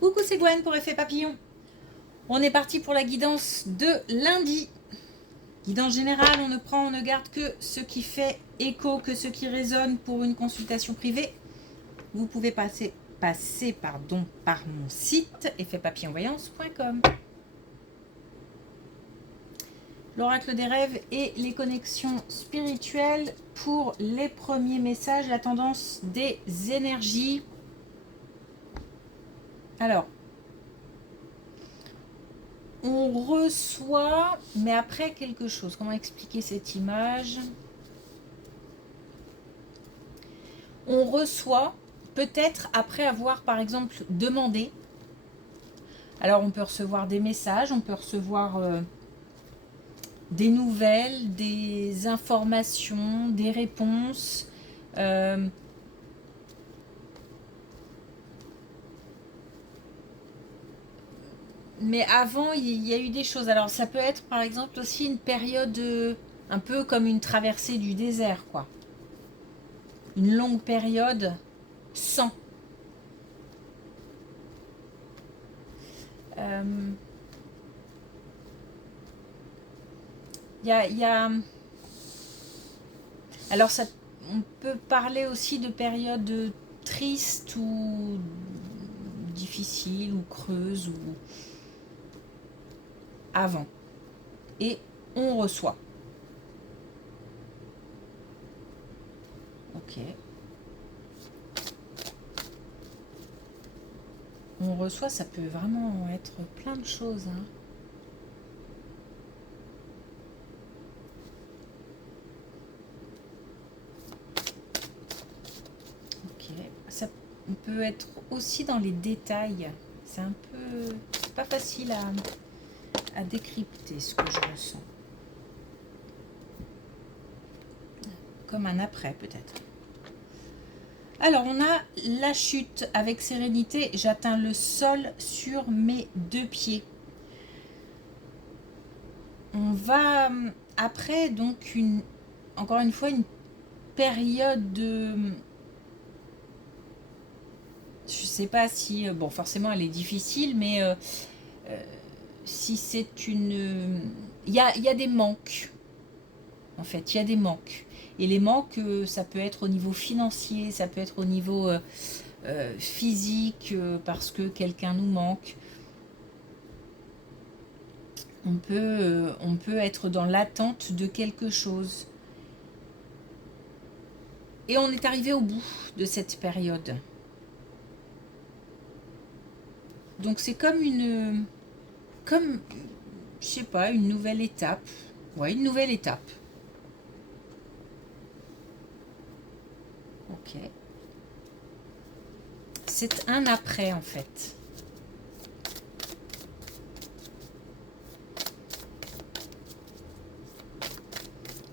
Coucou, c'est Gwen pour Effet Papillon. On est parti pour la guidance de lundi. Guidance générale, on ne prend, on ne garde que ce qui fait écho, que ce qui résonne pour une consultation privée. Vous pouvez passer par mon site effetpapillonvoyance.com. L'oracle des rêves et les connexions spirituelles pour les premiers messages, la tendance des énergies. Alors, on reçoit, mais après quelque chose. Comment expliquer cette image? On reçoit peut-être après avoir, par exemple, demandé. Alors, on peut recevoir des messages, on peut recevoir des nouvelles, des informations, des réponses. Mais avant, il y a eu des choses. Alors, ça peut être, par exemple, aussi une période un peu comme une traversée du désert, quoi. Une longue période sans. Il y a... Alors, ça, on peut parler aussi de périodes tristes ou difficiles ou creuses ou avant. Et on reçoit. Ok. On reçoit, ça peut vraiment être plein de choses. Hein. Ok. Ça, on peut être aussi dans les détails. C'est un peu... C'est pas facile à décrypter ce que je ressens. Comme un après peut-être. Alors on a la chute avec sérénité. J'atteins le sol sur mes deux pieds. On va après donc encore une fois une période de... Je sais pas si... Bon forcément elle est difficile mais si c'est une... Il y a des manques. En fait, il y a des manques. Et les manques, ça peut être au niveau financier, ça peut être au niveau physique, parce que quelqu'un nous manque. On peut être dans l'attente de quelque chose. Et on est arrivé au bout de cette période. Donc c'est comme je sais pas, une nouvelle étape. Ouais, une nouvelle étape. Ok. C'est un après en fait.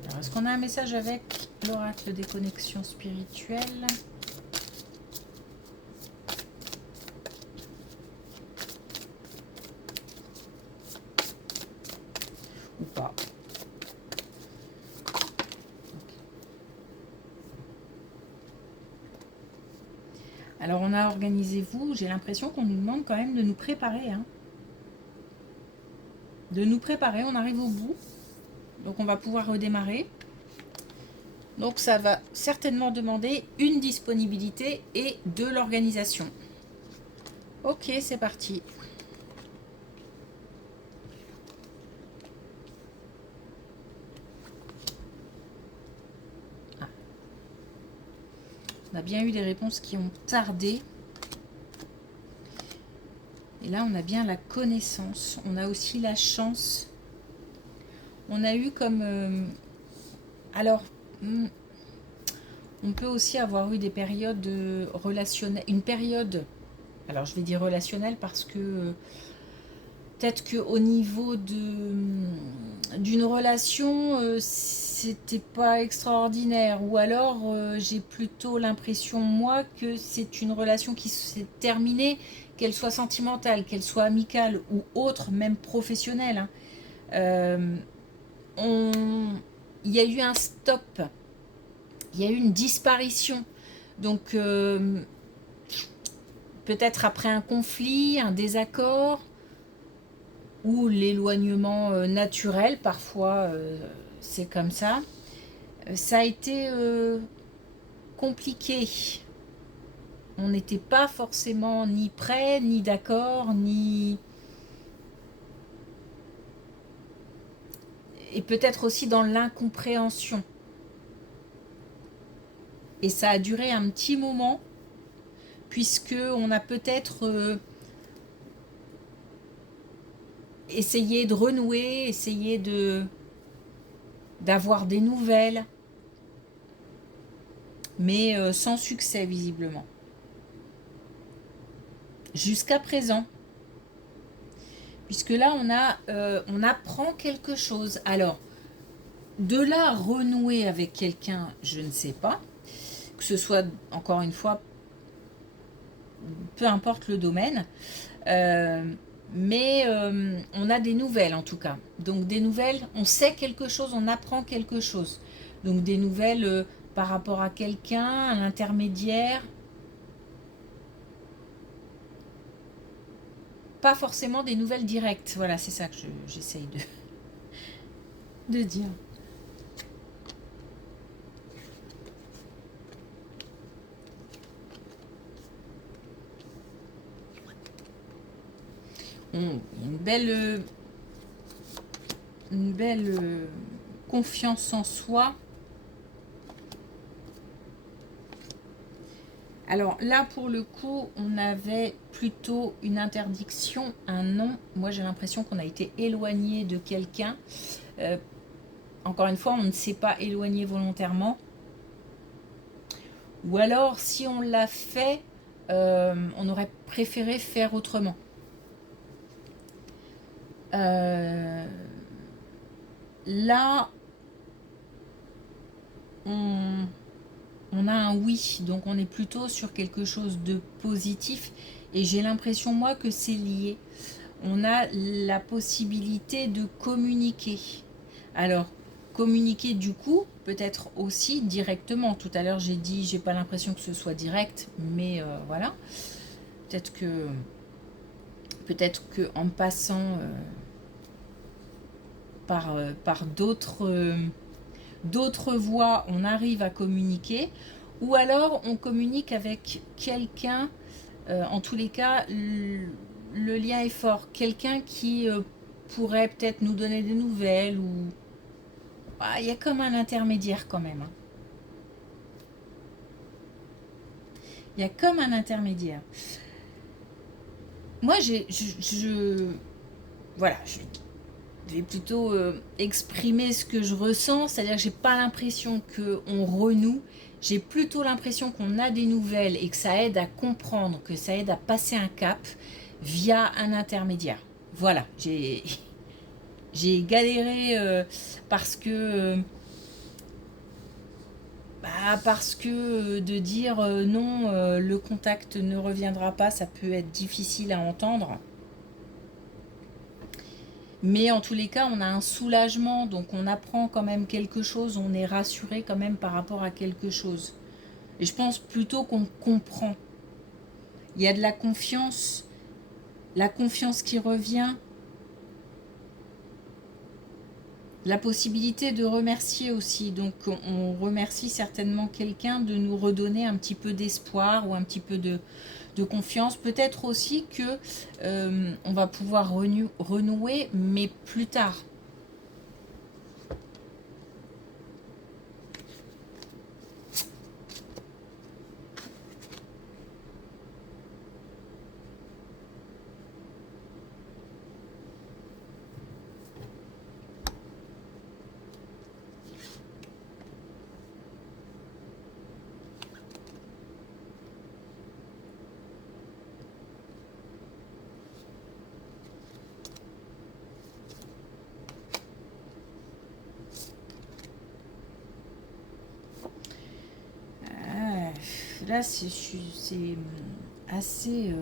Alors, est-ce qu'on a un message avec l'oracle des connexions spirituelles? Ou pas? Alors on a organisé-vous, j'ai l'impression qu'on nous demande quand même de nous préparer. Hein. De nous préparer, on arrive au bout. Donc on va pouvoir redémarrer. Donc ça va certainement demander une disponibilité et de l'organisation. Ok, c'est parti. Ah. On a bien eu des réponses qui ont tardé. Et là, on a bien la connaissance. On a aussi la chance. On a eu comme... alors, on peut aussi avoir eu des périodes relationnelles. Une période... Alors, je vais dire relationnelle parce que... peut-être qu'au niveau d'une relation, c'était pas extraordinaire. Ou alors, j'ai plutôt l'impression, moi, que c'est une relation qui s'est terminée, qu'elle soit sentimentale, qu'elle soit amicale ou autre, même professionnelle. Hein. Il y a eu un stop, il y a eu une disparition. Donc, peut-être après un conflit, un désaccord, ou l'éloignement naturel, parfois c'est comme ça. Ça a été compliqué. On n'était pas forcément ni prêt, ni d'accord, ni... Et peut-être aussi dans l'incompréhension. Et ça a duré un petit moment, puisque on a peut-être essayé de renouer, essayé d'avoir des nouvelles, mais sans succès visiblement. Jusqu'à présent. Puisque là, on apprend quelque chose. Alors, de là à renouer avec quelqu'un, je ne sais pas. Que ce soit, encore une fois, peu importe le domaine. Mais on a des nouvelles en tout cas. Donc des nouvelles, on sait quelque chose, on apprend quelque chose. Donc des nouvelles par rapport à quelqu'un, à l'intermédiaire. Pas forcément des nouvelles directes. Voilà, c'est ça que j'essaye de dire. Une belle confiance en soi. Alors là, pour le coup, on avait plutôt une interdiction, un non. Moi, j'ai l'impression qu'on a été éloigné de quelqu'un. Encore une fois, on ne s'est pas éloigné volontairement. Ou alors, si on l'a fait, on aurait préféré faire autrement. Là, on a un oui, donc on est plutôt sur quelque chose de positif. Et j'ai l'impression, moi, que c'est lié. On a la possibilité de communiquer. Alors, communiquer du coup, peut-être aussi directement. Tout à l'heure, j'ai dit, j'ai pas l'impression que ce soit direct, mais voilà. Peut-être que en passant par d'autres voies, on arrive à communiquer. Ou alors, on communique avec quelqu'un. En tous les cas, le lien est fort. Quelqu'un qui pourrait peut-être nous donner des nouvelles ou... Ah, il y a comme un intermédiaire quand même. Hein. Il y a comme un intermédiaire. Moi, voilà, je vais plutôt exprimer ce que je ressens, c'est-à-dire que j'ai pas l'impression qu'on renoue, j'ai plutôt l'impression qu'on a des nouvelles et que ça aide à comprendre, que ça aide à passer un cap via un intermédiaire. Voilà, j'ai galéré parce que de dire non, le contact ne reviendra pas, ça peut être difficile à entendre. Mais en tous les cas, on a un soulagement, donc on apprend quand même quelque chose, on est rassuré quand même par rapport à quelque chose. Et je pense plutôt qu'on comprend. Il y a de la confiance qui revient, la possibilité de remercier aussi. Donc on remercie certainement quelqu'un de nous redonner un petit peu d'espoir ou un petit peu de confiance. Peut-être aussi que on va pouvoir renouer, mais plus tard. Là, c'est assez...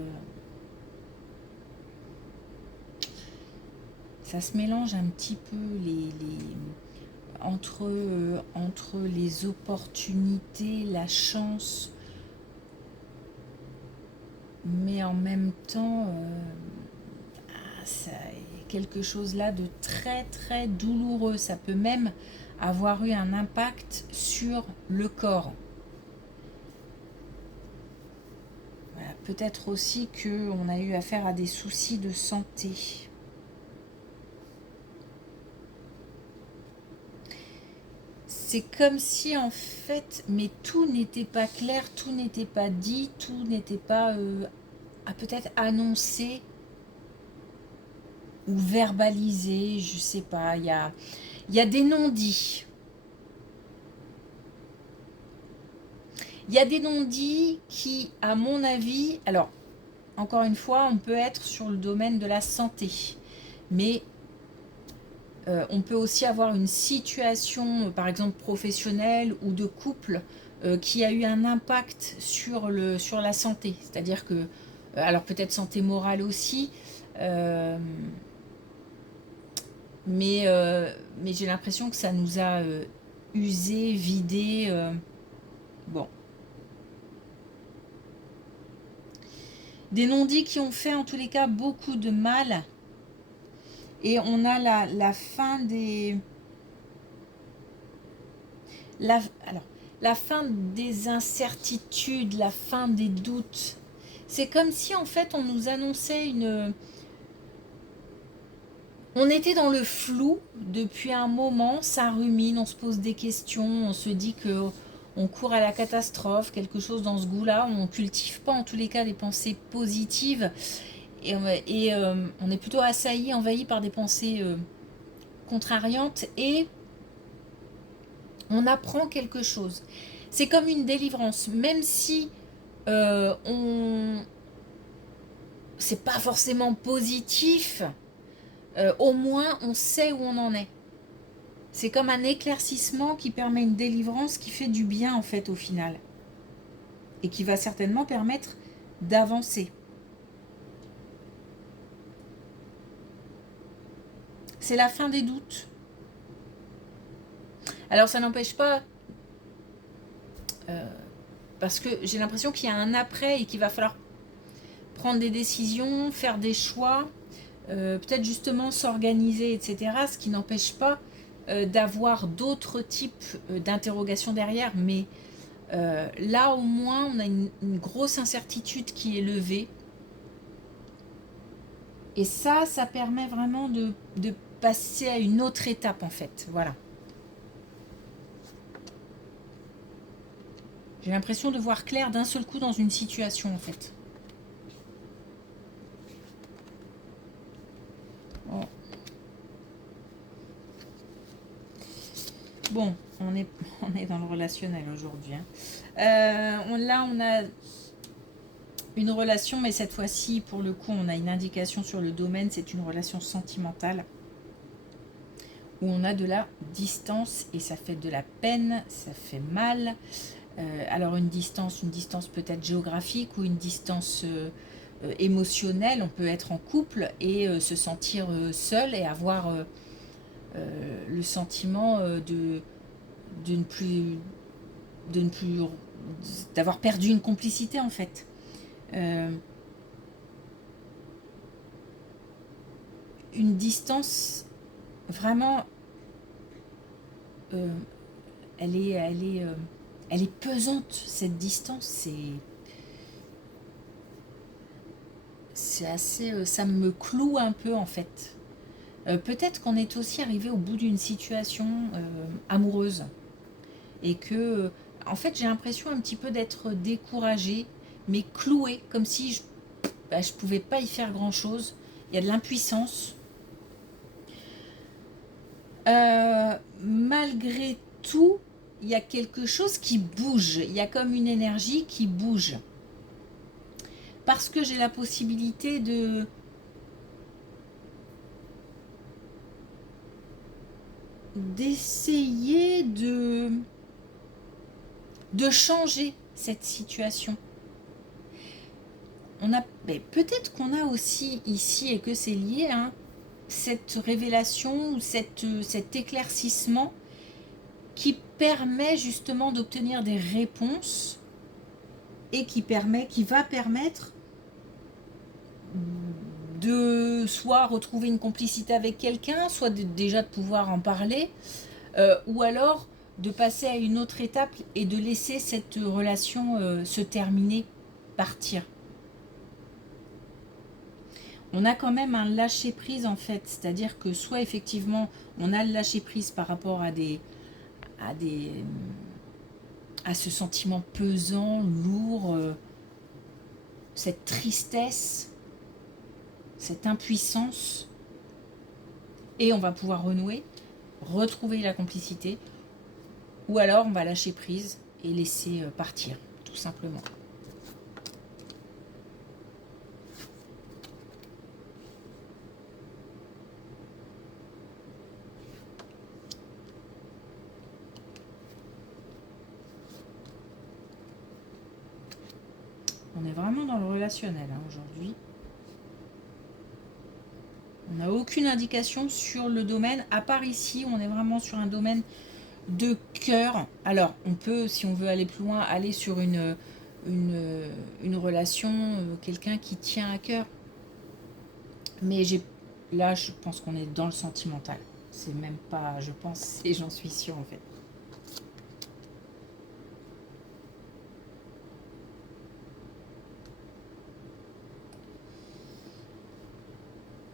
ça se mélange un petit peu entre les opportunités, la chance. mais en même temps, ça est quelque chose là de très très douloureux. Ça peut même avoir eu un impact sur le corps. Voilà, peut-être aussi qu'on a eu affaire à des soucis de santé. C'est comme si en fait, mais tout n'était pas clair, tout n'était pas dit, tout n'était pas peut-être annoncé ou verbalisé, je sais pas. Il y a des non-dits. Il y a des non-dits qui, à mon avis, alors, encore une fois, on peut être sur le domaine de la santé, mais on peut aussi avoir une situation, par exemple professionnelle ou de couple, qui a eu un impact sur la santé. C'est-à-dire que, alors peut-être santé morale aussi, mais j'ai l'impression que ça nous a usé, vidé. Bon. Des non-dits qui ont fait en tous les cas beaucoup de mal. Et on a la fin des... alors, la fin des incertitudes, la fin des doutes. C'est comme si en fait on nous annonçait une... On était dans le flou depuis un moment, ça rumine, on se pose des questions, on se dit que on court à la catastrophe, quelque chose dans ce goût-là, on ne cultive pas en tous les cas des pensées positives et on est plutôt assailli, envahi par des pensées contrariantes et on apprend quelque chose. C'est comme une délivrance, même si c'est pas forcément positif, au moins on sait où on en est. C'est comme un éclaircissement qui permet une délivrance qui fait du bien en fait au final. Et qui va certainement permettre d'avancer. C'est la fin des doutes. Alors ça n'empêche pas, parce que j'ai l'impression qu'il y a un après et qu'il va falloir prendre des décisions, faire des choix, peut-être justement s'organiser, etc. Ce qui n'empêche pas d'avoir d'autres types d'interrogations derrière, mais là au moins on a une grosse incertitude qui est levée. Et ça permet vraiment de passer à une autre étape en fait. Voilà. J'ai l'impression de voir clair d'un seul coup dans une situation en fait. Bon, on est dans le relationnel aujourd'hui. Hein. Là, on a une relation, mais cette fois-ci, pour le coup, on a une indication sur le domaine, c'est une relation sentimentale où on a de la distance et ça fait de la peine, ça fait mal. Alors une distance peut-être géographique ou une distance émotionnelle. On peut être en couple et se sentir seul et avoir le sentiment d'avoir perdu une complicité en fait. Une distance vraiment elle est pesante cette distance, c'est assez ça me cloue un peu en fait. Peut-être qu'on est aussi arrivé au bout d'une situation amoureuse et que en fait j'ai l'impression un petit peu d'être découragée mais clouée comme si je pouvais pas y faire grand chose. Il y a de l'impuissance. Malgré tout, il y a quelque chose qui bouge. Il y a comme une énergie qui bouge. Parce que j'ai la possibilité d'essayer de changer cette situation. Peut-être qu'on a aussi ici, et que c'est lié, hein, cette révélation ou cet éclaircissement qui permet justement d'obtenir des réponses et qui va permettre de soit retrouver une complicité avec quelqu'un, soit déjà de pouvoir en parler, ou alors de passer à une autre étape et de laisser cette relation se terminer, partir. On a quand même un lâcher-prise en fait, c'est-à-dire que soit effectivement on a le lâcher-prise par rapport à ce sentiment pesant, lourd, cette tristesse, cette impuissance, et on va pouvoir renouer, retrouver la complicité, ou alors on va lâcher prise et laisser partir, tout simplement. On est vraiment dans le relationnel hein, aujourd'hui. On n'a aucune indication sur le domaine, à part ici, on est vraiment sur un domaine de cœur. Alors, on peut, si on veut aller plus loin, aller sur une relation, quelqu'un qui tient à cœur. Mais là, je pense qu'on est dans le sentimental. C'est même pas, je pense, et j'en suis sûre en fait.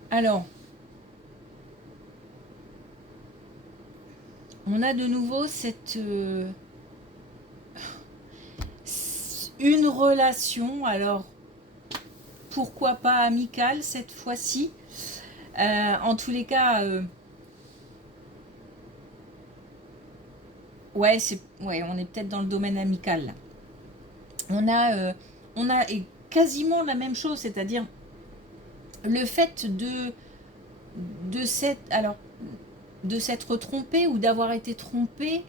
Alors, on a de nouveau une relation, alors pourquoi pas amicale cette fois-ci. En tous les cas, ouais, on est peut-être dans le domaine amical. Là. On a quasiment la même chose, c'est-à-dire le fait de s'être trompé ou d'avoir été trompé.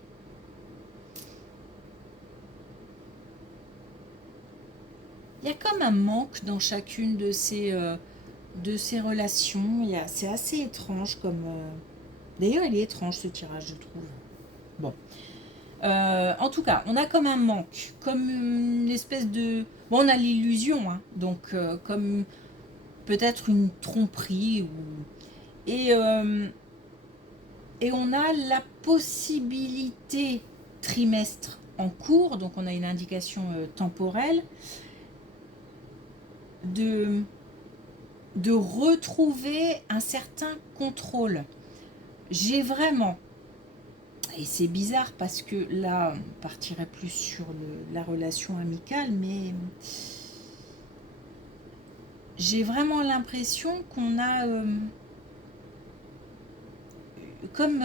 Il y a comme un manque dans chacune de ces relations. C'est assez étrange comme... D'ailleurs, il est étrange ce tirage, je trouve. Bon. En tout cas, on a comme un manque, comme une espèce de... Bon, on a l'illusion, hein, donc comme peut-être une tromperie. Et on a la possibilité trimestre en cours, donc on a une indication temporelle, de retrouver un certain contrôle. J'ai vraiment, et c'est bizarre parce que là on partirait plus sur la relation amicale, mais j'ai vraiment l'impression qu'on a comme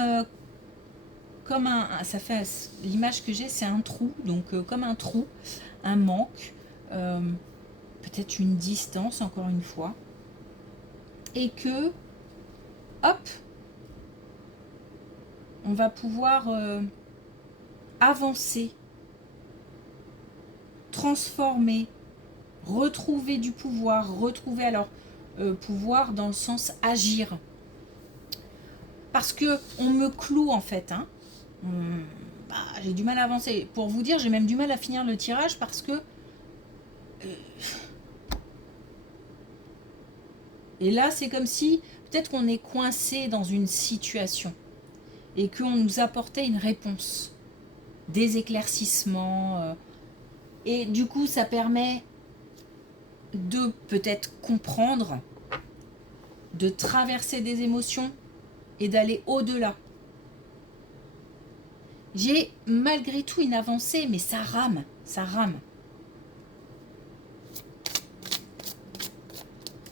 ça fait l'image que j'ai, c'est un trou, donc comme un trou, un manque, peut-être une distance encore une fois, et que hop, on va pouvoir avancer, transformer, retrouver du pouvoir, retrouver alors pouvoir dans le sens agir, parce que on me cloue en fait, hein. J'ai du mal à avancer. Pour vous dire, j'ai même du mal à finir le tirage parce que et là c'est comme si peut-être qu'on est coincé dans une situation et qu'on nous apportait une réponse, des éclaircissements, et du coup ça permet de peut-être comprendre, de traverser des émotions et d'aller au-delà. J'ai malgré tout une avancée, mais ça rame, ça rame.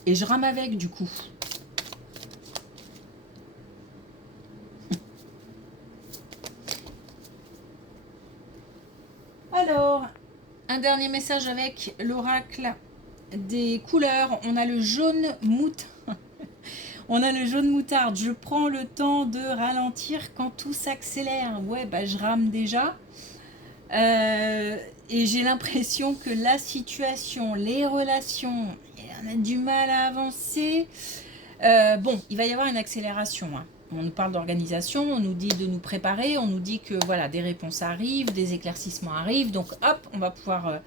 Et je rame avec du coup. Alors, un dernier message avec l'oracle des couleurs. On a le jaune moutarde. On a le jaune moutarde. Je prends le temps de ralentir quand tout s'accélère. Ouais, bah je rame déjà. Et j'ai l'impression que la situation, les relations, on a du mal à avancer. Bon, il va y avoir une accélération. Hein. On nous parle d'organisation, on nous dit de nous préparer, on nous dit que voilà, des réponses arrivent, des éclaircissements arrivent. Donc hop, on va pouvoir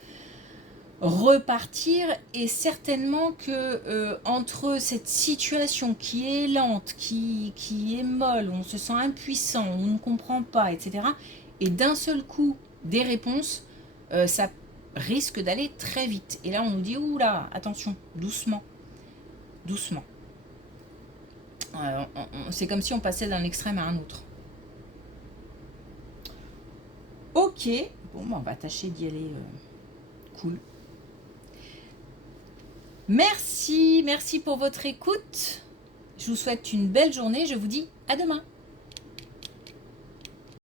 repartir, et certainement que entre cette situation qui est lente, qui est molle, on se sent impuissant, on ne comprend pas, etc., et d'un seul coup des réponses, ça risque d'aller très vite. Et là on nous dit, oula, attention, doucement, doucement. C'est comme si on passait d'un extrême à un autre. Ok, bon, on va tâcher d'y aller cool. Merci pour votre écoute. Je vous souhaite une belle journée. Je vous dis à demain.